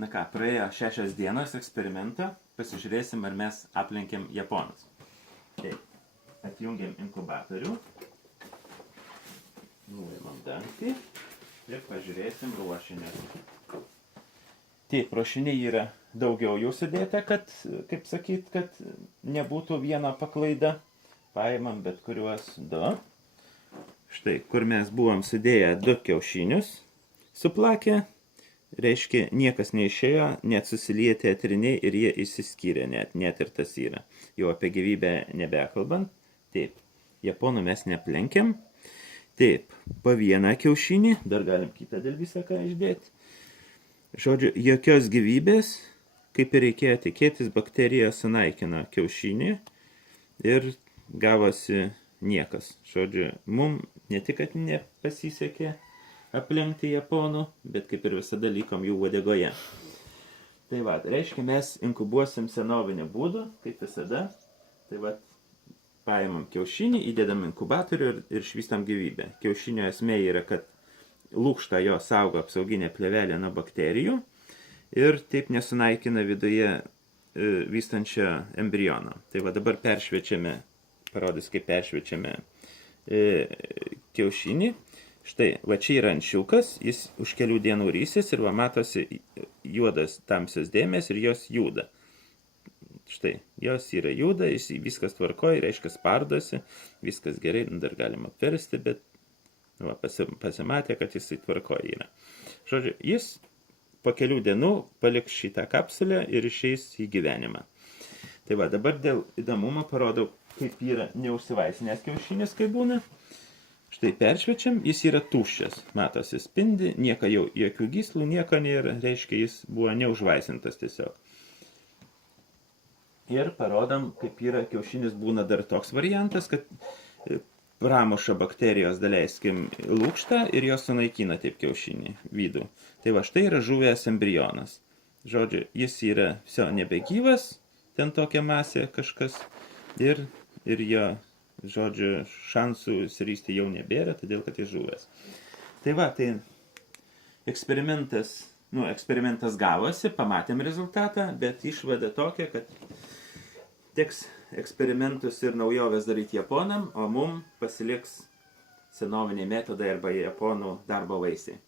Na ką, praėjo 6 dienos eksperimento, pasižiūrėsim, ar mes aplenkėm japonus. Taip, atjungiam inkubatorių, nuimam dangtį ir pažiūrėsim ruošinius. Taip, ruošiniai yra daugiau jau sudėta, kad, kaip sakyt, kad nebūtų viena paklaida. Paimam bet kuriuos 2. Štai, kur mes buvom sudėję 2 kiaušinius, suplakę. Reiškia, niekas neišėjo, net susilietė triniai ir jie išsiskyrė, net ir tas yra. Jau apie gyvybę nebekalbant. Taip, japonų mes neaplenkiam. Taip, po 1 kiaušinį, dar galim kitą dėl visą ką išdėti. Žodžiu, jokios gyvybės, kaip ir reikėjo tikėtis, bakterija sunaikino kiaušinį ir gavosi niekas. Žodžiu, mum ne tik, kad nepasisekė aplenkti japonų, bet kaip ir visada likom jų uodegoje. Tai va, reiškia, mes inkubuosim senovinį būdų, kaip visada. Tai va, paimam kiaušinį, įdedam inkubatorių ir švystam gyvybę. Kiaušinio esmė yra, kad lūkštą jo saugo apsauginė plėvelė nuo bakterijų ir taip nesunaikina viduje vystančio embriono. Tai va, dabar peršviečiame, parodys, kaip peršviečiame kiaušinį. Štai, va čia yra ančiukas, jis už kelių dienų rysis ir va matosi juodas tamsios dėmės ir jos juda. Štai, jos yra juda, viskas tvarkoja, reiškia spardosi, viskas gerai, dar galima apversti, bet va, pasimatė, kad jisai tvarkoja yra. Žodžiu, jis po kelių dienų paliks šitą kapsulę ir išeis į gyvenimą. Tai va, dabar dėl įdomumo parodau, kaip yra neužsivaisinęs kiaušinis, kaip būna. Štai peršviečiam, jis yra tuščias, matosi, spindi, nieko jau, jokių gyslų, nieko nėra, reiškia, jis buvo neužvaisintas tiesiog. Ir parodom, kaip yra kiaušinis, būna dar toks variantas, kad pramuša bakterijos, daleiskim, lūkštą ir jos sunaikina taip kiaušinį vidų. Tai va, štai yra žuvęs embrionas. Žodžiu, jis yra nebegyvas, ten tokia masė kažkas, ir jo, žodžiu, šansų srysti jau nebėra, todėl kad jis žuvęs. Tai va, tai eksperimentas gavosi, pamatėm rezultatą, bet išvada tokia, kad teks eksperimentus ir naujoves daryti japonam, o mum pasiliks senoviniai metodai arba japonų darbo vaisiai.